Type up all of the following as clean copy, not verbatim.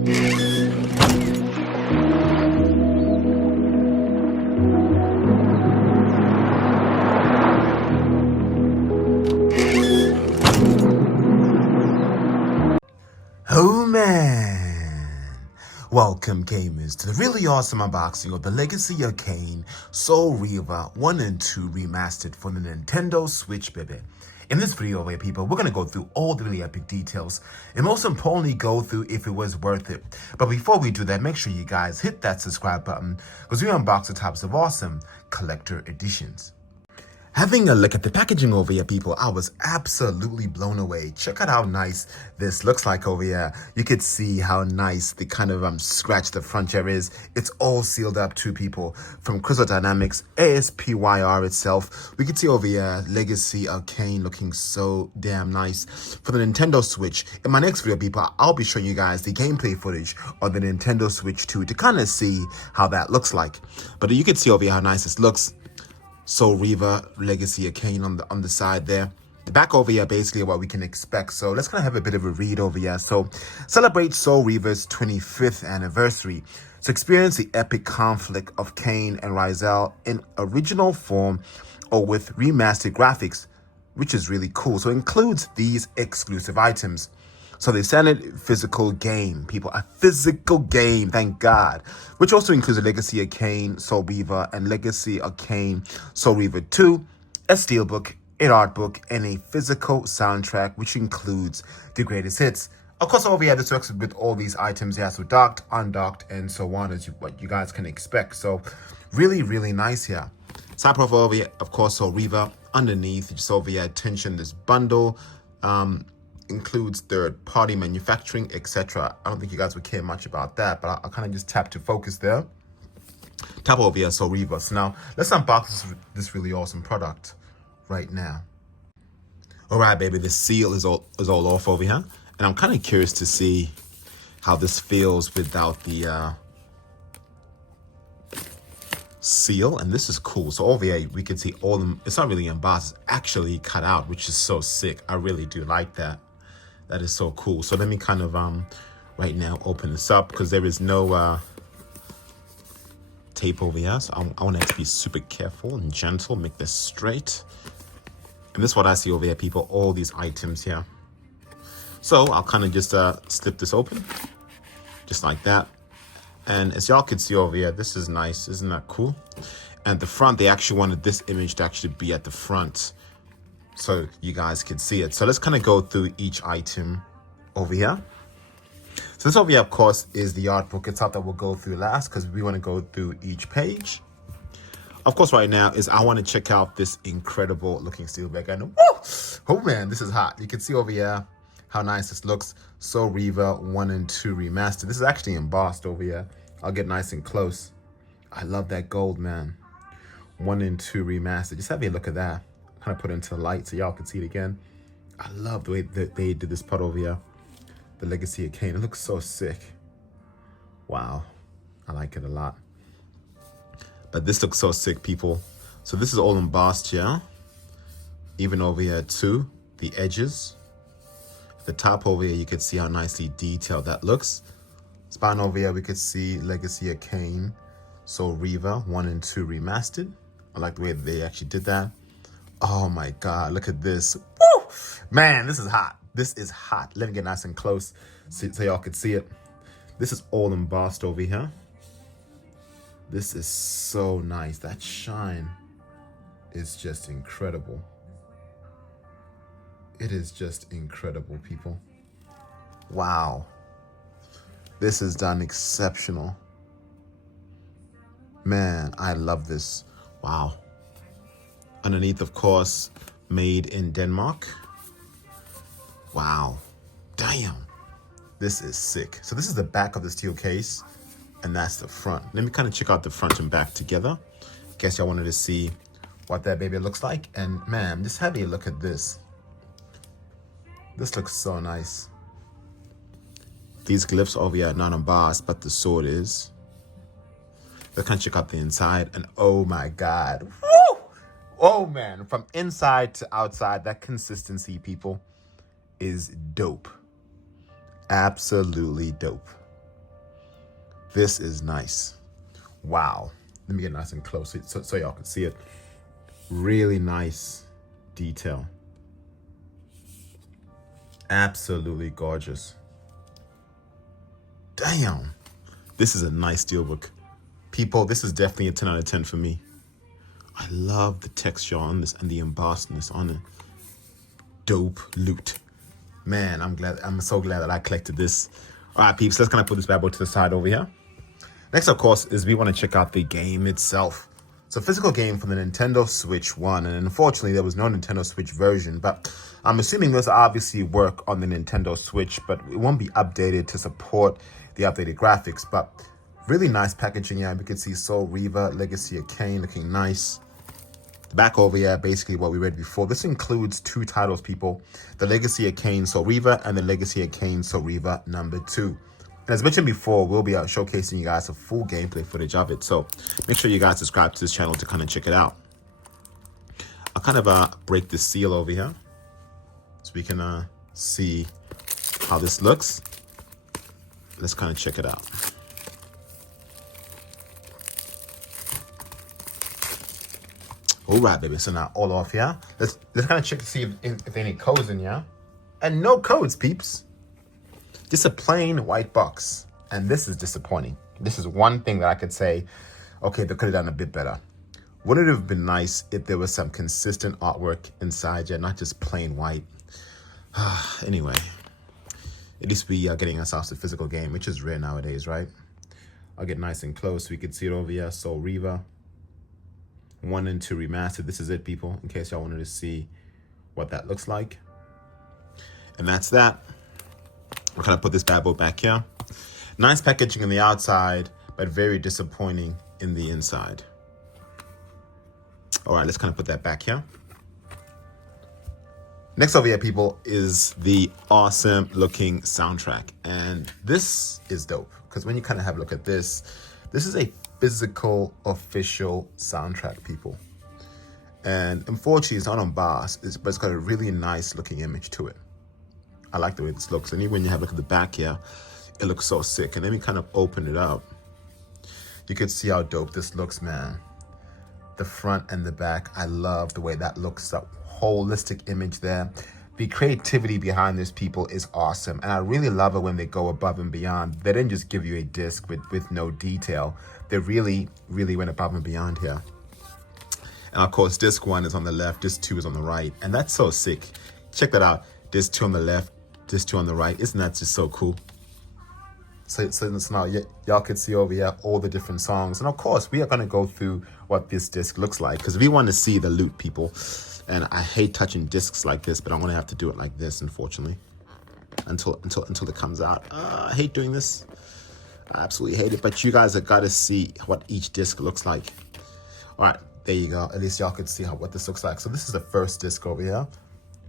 Oh man! Welcome gamers to the really awesome unboxing of the Legacy of Kain Soul Reaver 1 and 2 Remastered for the Nintendo Switch, baby. In this video, people, we're going to go through all the really epic details and most importantly go through if it was worth it. But before we do that, make sure you guys hit that subscribe button because we unbox the types of awesome collector editions. Having a look at the packaging over here, people, I was absolutely blown away. Check out how nice this looks like over here. You could see how nice the kind of scratch the front here is. It's all sealed up too, people. From Crystal Dynamics, ASPYR itself. We can see over here Legacy of Kain looking so damn nice. For the Nintendo Switch, in my next video, people, I'll be showing you guys the gameplay footage of the Nintendo Switch 2 to kind of see how that looks like. But you can see over here how nice this looks. Soul Reaver, Legacy of Kain on the side there. The back over here, basically what we can expect. So let's kind of have a bit of a read over here. So celebrate Soul Reaver's 25th anniversary. So experience the epic conflict of Kain and Rizal in original form or with remastered graphics, which is really cool. So it includes these exclusive items. So the standard physical game, people, a physical game, thank God, which also includes the Legacy of Kain, Soul Reaver, and Legacy of Kain, Soul Reaver 2, a steelbook, an art book, and a physical soundtrack, which includes the greatest hits. Of course, over here, this works with all these items, yeah, so docked, undocked, and so on, as what you guys can expect. So really, really nice here. Side profile over here, of course, Soul Reaver. Underneath, just over here, attention, this bundle, includes third-party manufacturing, etc. I don't think you guys would care much about that, but I'll kind of just tap to focus there. Tap over here, Soul Reaver. So now let's unbox this really awesome product right now. All right, baby, the seal is all off over here, and I'm kind of curious to see how this feels without the seal. And this is cool. So over here we can see all them. It's not really embossed, it's actually cut out, which is so sick. I really do like that. That is so cool. So let me kind of right now open this up because there is no tape over here. So I want to be super careful and gentle, make this straight. And this is what I see over here, people, all these items here. So I'll kind of just slip this open, just like that. And as y'all can see over here, this is nice. Isn't that cool? And at the front, they actually wanted this image to actually be at the front so you guys can see it. So let's kind of go through each item over here. So this over here, of course, is the art book itself that we'll go through last because we want to go through each page. Of course, right now is I want to check out this incredible looking steelbook. And woo! Oh man, this is hot. You can see over here how nice this looks. Soul Reaver 1 and 2 Remastered. This is actually embossed over here. I'll get nice and close. I love that gold, man. 1 and 2 Remastered. Just have a look at that. Kind of put it into the light so y'all can see it again. I love the way that they did this part over here. The Legacy of Kain. It looks so sick. Wow. I like it a lot. But this looks so sick, people. So this is all embossed here. Even over here too. The edges. The top over here, you can see how nicely detailed that looks. Spine over here, we could see Legacy of Kain, Soul Reaver 1 and 2 Remastered. I like the way they actually did that. Oh my God, look at this. Woo! Man, this is hot. This is hot. Let me get nice and close so y'all can see it. This is all embossed over here. This is so nice. That shine is just incredible. It is just incredible, people. Wow. This is done exceptional. Man, I love this. Wow. Underneath, of course, made in Denmark. Wow. Damn. This is sick. So this is the back of the steel case, and that's the front. Let me kind of check out the front and back together. Guess y'all wanted to see what that baby looks like. And man, just have a look at this. This looks so nice. These glyphs over here are not embossed, but the sword is. Let's kind of check out the inside, and oh my God. Woo! Oh man, from inside to outside, that consistency, people, is dope. Absolutely dope. This is nice. Wow. Let me get nice and close so y'all can see it. Really nice detail. Absolutely gorgeous. Damn. This is a nice steelbook. People, this is definitely a 10 out of 10 for me. I love the texture on this and the embossedness on it. Dope loot. Man, I'm so glad that I collected this. All right, peeps, let's kind of put this bad boy to the side over here. Next, of course, is we want to check out the game itself. It's a physical game for the Nintendo Switch 1, and unfortunately, there was no Nintendo Switch version, but I'm assuming this will obviously work on the Nintendo Switch, but it won't be updated to support the updated graphics, but really nice packaging here. We can see Soul Reaver, Legacy of Kain looking nice. The back over here, basically what we read before. This includes 2 titles, people. The Legacy of Kain Soul Reaver and the Legacy of Kain Soul Reaver #2. And as mentioned before, we'll be showcasing you guys a full gameplay footage of it. So make sure you guys subscribe to this channel to kind of check it out. I'll kind of break the seal over here so we can see how this looks. Let's kind of check it out. All right, baby. So now all off here. Let's kind of check to see if there are any codes in here. And no codes, peeps. Just a plain white box. And this is disappointing. This is one thing that I could say, okay, they could have done a bit better. Wouldn't it have been nice if there was some consistent artwork inside here, not just plain white? Anyway, at least we are getting ourselves a physical game, which is rare nowadays, right? I'll get nice and close so we can see it over here. Soul Reaver 1 and 2 remastered. This is it, people, in case y'all wanted to see what that looks like. And that's that. We're gonna put this bad boy back here. Nice packaging on the outside, but very disappointing in the inside. All right, let's kind of put that back here. Next over here, people, is the awesome looking soundtrack. And this is dope, because when you kind of have a look at this, this is a physical, official soundtrack, people. And unfortunately, it's not unboxed, but it's got a really nice looking image to it. I like the way this looks. And even when you have a look at the back here, it looks so sick. And then we kind of open it up. You can see how dope this looks, man. The front and the back, I love the way that looks. That holistic image there. The creativity behind this, people, is awesome. And I really love it when they go above and beyond. They didn't just give you a disc with no detail. They really, really went above and beyond here. And of course, disc 1 is on the left, disc 2 is on the right. And that's so sick. Check that out. Disc 2 on the left, disc 2 on the right. Isn't that just so cool? So now y'all can see over here all the different songs. And of course, we are going to go through what this disc looks like, because we want to see the loot, people. And I hate touching discs like this, but I'm going to have to do it like this, unfortunately, until it comes out. I hate doing this. I absolutely hate it. But you guys have got to see what each disc looks like. All right, there you go. At least y'all can see what this looks like. So this is the first disc over here.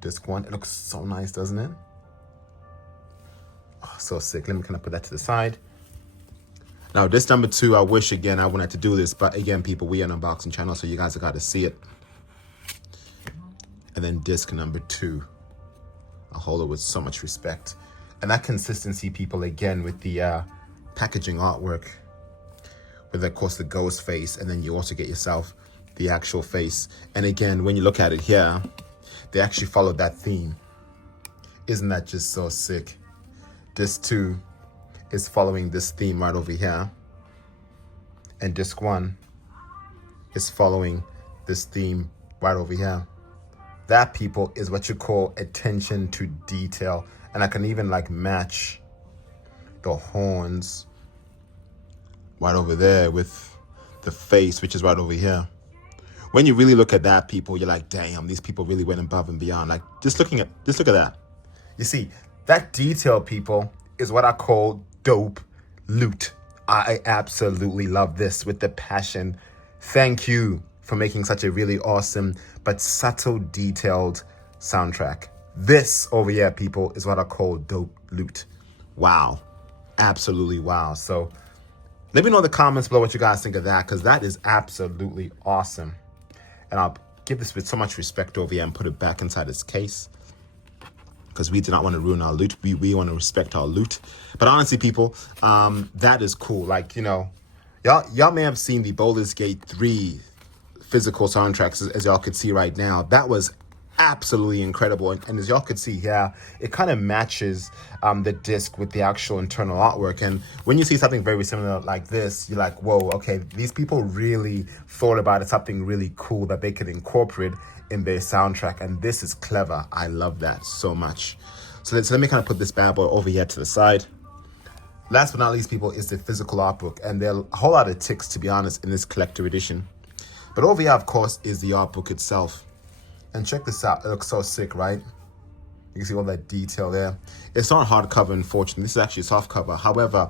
Disc 1. It looks so nice, doesn't it? Oh, so sick. Let me kind of put that to the side. Now, disc #2, I wish, again, I wouldn't have to do this. But again, people, we are an unboxing channel, so you guys have got to see it. And then disc #2. I hold it with so much respect. And that consistency, people, again, with the packaging artwork, with, of course, the ghost face. And then you also get yourself the actual face. And again, when you look at it here, they actually followed that theme. Isn't that just so sick? Disc 2 is following this theme right over here. And disc 1 is following this theme right over here. That, people, is what you call attention to detail. And I can even like match the horns right over there with the face, which is right over here. When you really look at that, people, you're like, damn, these people really went above and beyond. Like, just look at that. You see, that detail, people, is what I call dope loot. I absolutely love this with the passion. Thank you for making such a really awesome but subtle, detailed soundtrack. This over here, people, is what I call dope loot. Wow. Absolutely wow. So let me know in the comments below what you guys think of that, because that is absolutely awesome. And I'll give this with so much respect over here and put it back inside its case, because we do not want to ruin our loot. We want to respect our loot. But honestly, people, that is cool. Like, you know, y'all may have seen the Baldur's Gate 3 physical soundtracks, as y'all could see right now. That was absolutely incredible, and as y'all could see here, it kind of matches the disc with the actual internal artwork. And when you see something very similar like this, you're like, whoa, okay, these people really thought about it, something really cool that they could incorporate in their soundtrack, and this is clever. I love that so much. So let me kind of put this bad boy over here to the side. Last but not least, people, is the physical art book, and there are a whole lot of ticks, to be honest, in this collector edition. But over here, of course, is the art book itself. And check this out. It looks so sick, right? You can see all that detail there. It's not hardcover, unfortunately. This is actually a soft cover. However,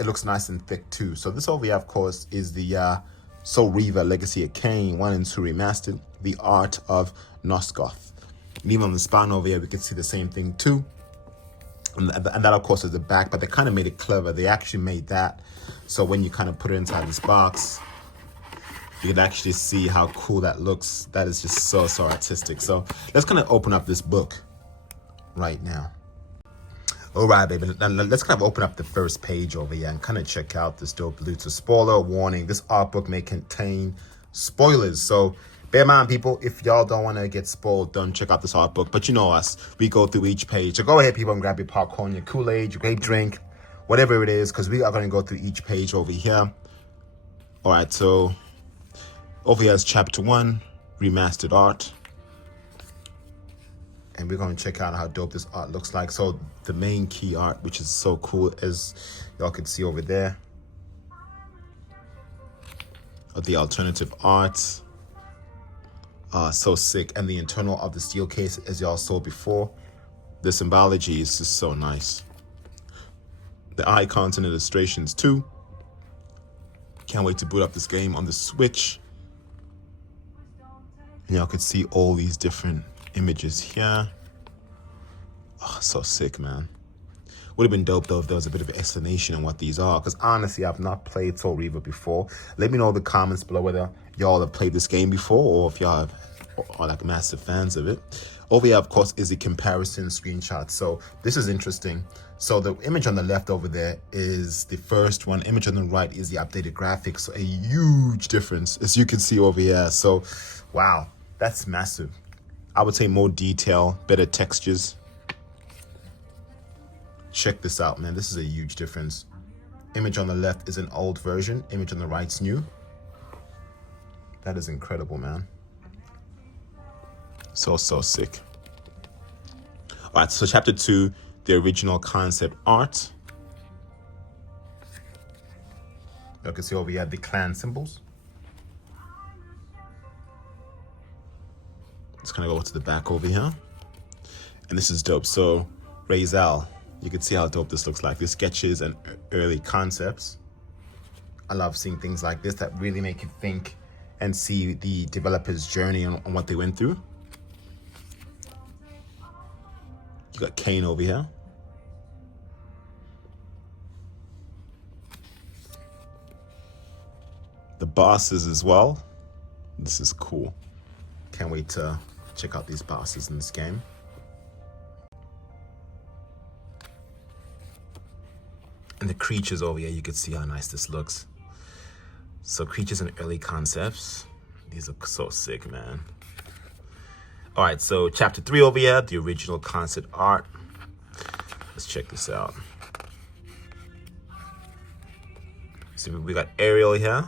it looks nice and thick too. So this over here, of course, is the Soul Reaver Legacy of Kain 1 and 2 Remastered, the art of Nosgoth. And even on the spine over here, we can see the same thing too. And that, of course, is the back, but they kind of made it clever. They actually made that. So when you kind of put it inside this box, you can actually see how cool that looks. That is just so artistic. So let's kind of open up this book right now. All right, baby. Now let's kind of open up the first page over here and kind of check out this dope loot. So spoiler warning, this art book may contain spoilers. So bear in mind, people, if y'all don't want to get spoiled, don't check out this art book. But you know us, we go through each page. So go ahead, people, and grab your popcorn, your Kool-Aid, your grape drink, whatever it is, because we are going to go through each page over here. All right, so over here is chapter 1, remastered art. And we're going to check out how dope this art looks like. So the main key art, which is so cool, as y'all can see over there, of the alternative art. So sick. And the internal of the steel case, as y'all saw before. The symbology is just so nice. The icons and illustrations too. Can't wait to boot up this game on the Switch. And y'all can see all these different images here. Oh, so sick, man. Would have been dope though if there was a bit of an explanation on what these are, because honestly, I've not played Soul Reaver before. Let me know in the comments below whether y'all have played this game before, or if y'all are like massive fans of it. Over here, of course, is the comparison screenshot. So this is interesting. So the image on the left over there is the first one. Image on the right is the updated graphics. So a huge difference, as you can see over here. So wow, that's massive. I would say more detail, better textures. Check this out, man. This is a huge difference. Image on the left is an old version. Image on the right's new. That is incredible, man. So sick. All right, so chapter 2, the original concept art. You can see over here the clan symbols. Just gonna go to the back over here. And this is dope. So Razel, you can see how dope this looks like. The sketches and early concepts. I love seeing things like this that really make you think and see the developer's journey on what they went through. You got Kain over here. The bosses as well. This is cool. Can't wait to check out these bosses in this game. And the creatures over here, you can see how nice this looks. So creatures and early concepts. These are so sick, man. All right, so chapter 3 over here, the original concept art. Let's check this out. So we got Ariel here.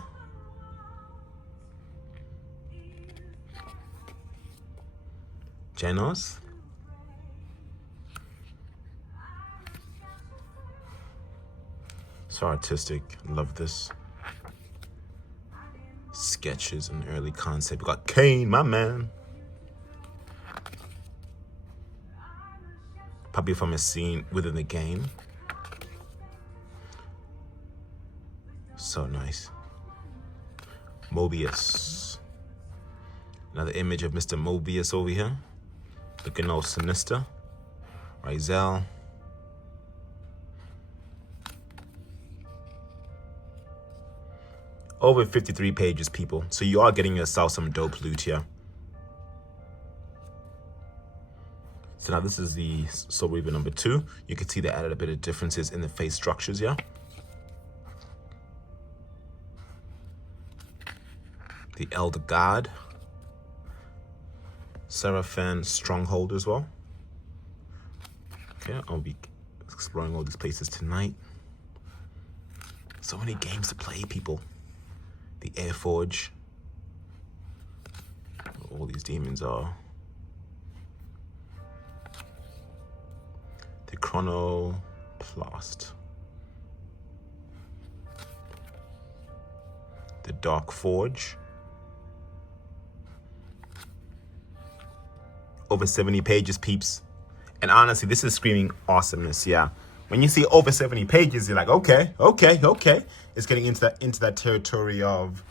Genos. So artistic, love this. Sketches and early concept. We got Kain, my man. Probably from a scene within the game. So nice. Mobius. Another image of Mr. Mobius over here. Looking all sinister. Razel. Over 53 pages, people. So you are getting yourself some dope loot here. So now this is the Soul Reaver number 2. You can see they added a bit of differences in the face structures, yeah? The Elder God, Seraphim Stronghold as well. Okay, I'll be exploring all these places tonight. So many games to play, people. The Air Forge. All these demons are. The Chronoplast. The Dark Forge. Over 70 pages, peeps. And honestly, this is screaming awesomeness, yeah. When you see over 70 pages, you're like, okay. It's getting into that territory of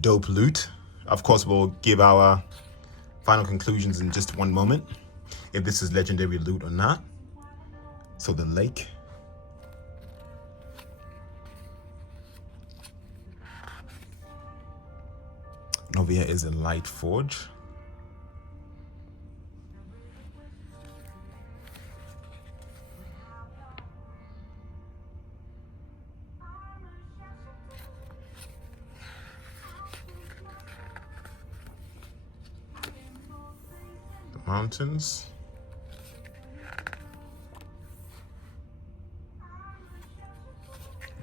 dope loot. Of course, we'll give our final conclusions in just one moment, if this is legendary loot or not. So the lake. Over here is a light forge. Mountains.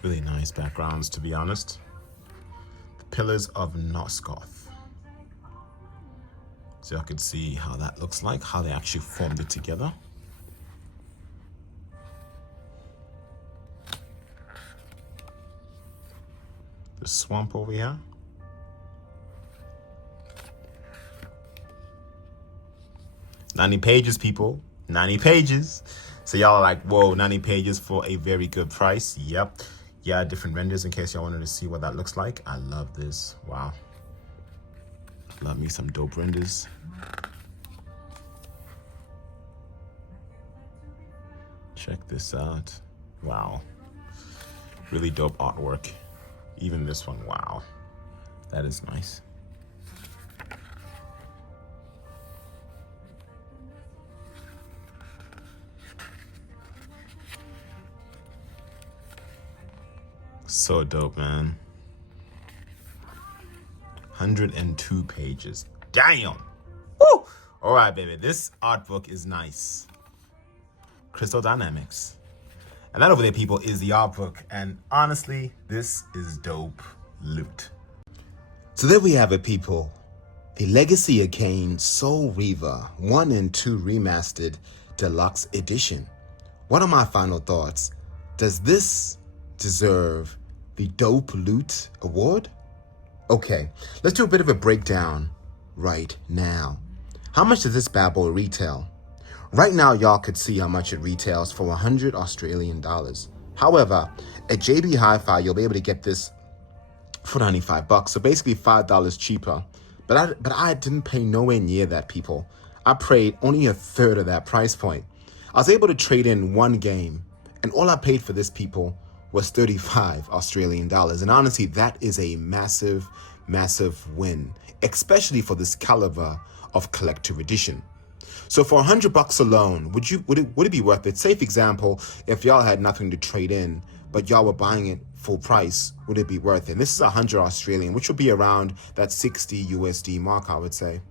Really nice backgrounds, to be honest. The Pillars of Nosgoth. So y'all can see how that looks like, how they actually formed it together. The swamp over here. $90 pages, people. 90 pages. So y'all are like, whoa, 90 pages for a very good price. Yep. Yeah, different renders in case y'all wanted to see what that looks like. I love this. Wow. Love me some dope renders. Check this out. Wow. Really dope artwork. Even this one, wow. That is nice. So dope, man. 102 pages. Damn. Woo! All right, baby. This art book is nice. Crystal Dynamics. And that over there, people, is the art book. And honestly, this is dope loot. So there we have it, people. The Legacy of Kain Soul Reaver 1 and 2 Remastered Deluxe Edition. What are my final thoughts? Does this deserve the Dope Loot Award? Okay, let's do a bit of a breakdown right now. How much does this bad boy retail? Right now, y'all could see how much it retails for 100 Australian dollars. However, at JB Hi-Fi, you'll be able to get this for 95 bucks, so basically $5 cheaper. But I didn't pay nowhere near that, people. I paid only a third of that price point. I was able to trade in one game, and all I paid for this, people, was 35 Australian dollars. And honestly, that is a massive, massive win, especially for this caliber of collector edition. So for 100 bucks alone, would it be worth it? Say, for example, if y'all had nothing to trade in, but y'all were buying it full price, would it be worth it? And this is 100 Australian, which would be around that 60 USD mark, I would say.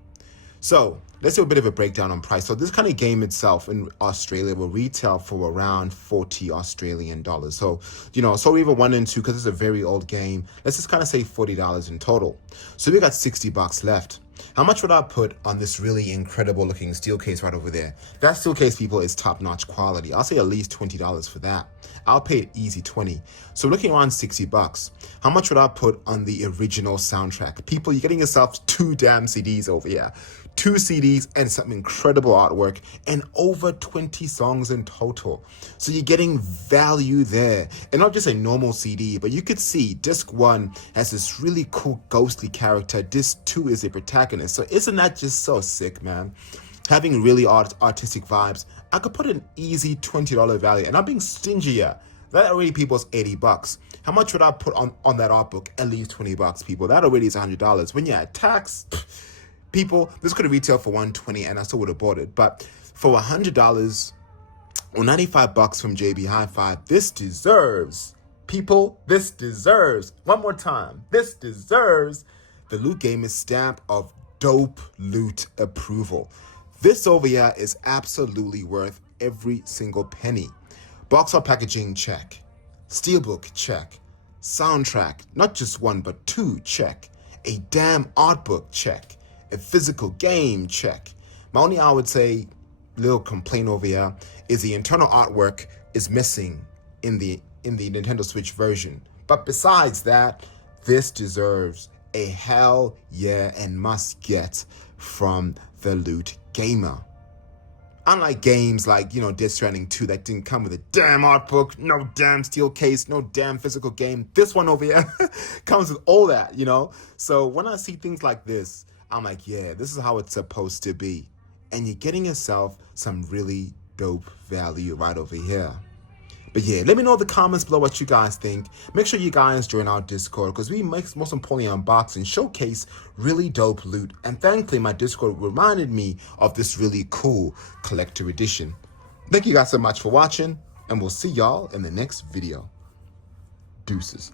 So let's do a bit of a breakdown on price. So this kind of game itself in Australia will retail for around 40 Australian dollars. So, you know, Soul Reaver 1 and 2, because it's a very old game, let's just kind of say $40 in total. So we got 60 bucks left. How much would I put on this really incredible looking steel case right over there? That steel case, people, is top-notch quality. I'll say at least $20 for that. I'll pay it easy 20. So looking around 60 bucks. How much would I put on the original soundtrack? People, you're getting yourself 2 damn CDs over here. 2 CDs and some incredible artwork and over 20 songs in total. So you're getting value there. And not just a normal CD, but you could see disc 1 has this really cool ghostly character. Disc 2 is a protagonist. So isn't that just so sick, man? Having really artistic vibes. I could put an easy $20 value, and I'm being stingy here. That already, people's 80 bucks. How much would I put on that art book? At least 20 bucks, people. That already is $100. When you add tax, people, this could have retailed for $120 and I still would have bought it. But For $100 or $95 from JB Hi-Fi, this deserves, people, this deserves, one more time, this deserves the Loot Gamer's stamp of dope loot approval. This over here is absolutely worth every single penny. Box art packaging, check. Steelbook, check. Soundtrack, not just one but two, check. A damn art book, check. A physical game, check. My only, I would say, little complaint over here is the internal artwork is missing in the Nintendo Switch version. But besides that, this deserves a hell yeah and must get from the Loot Gamer. Unlike games like, Death Stranding 2 that didn't come with a damn art book, no damn steel case, no damn physical game, this one over here comes with all that, So when I see things like this, I'm like, yeah, this is how it's supposed to be. And you're getting yourself some really dope value right over here. But yeah, let me know in the comments below what you guys think. Make sure you guys join our Discord because we most importantly unbox and showcase really dope loot. And thankfully, my Discord reminded me of this really cool collector edition. Thank you guys so much for watching, and we'll see y'all in the next video. Deuces.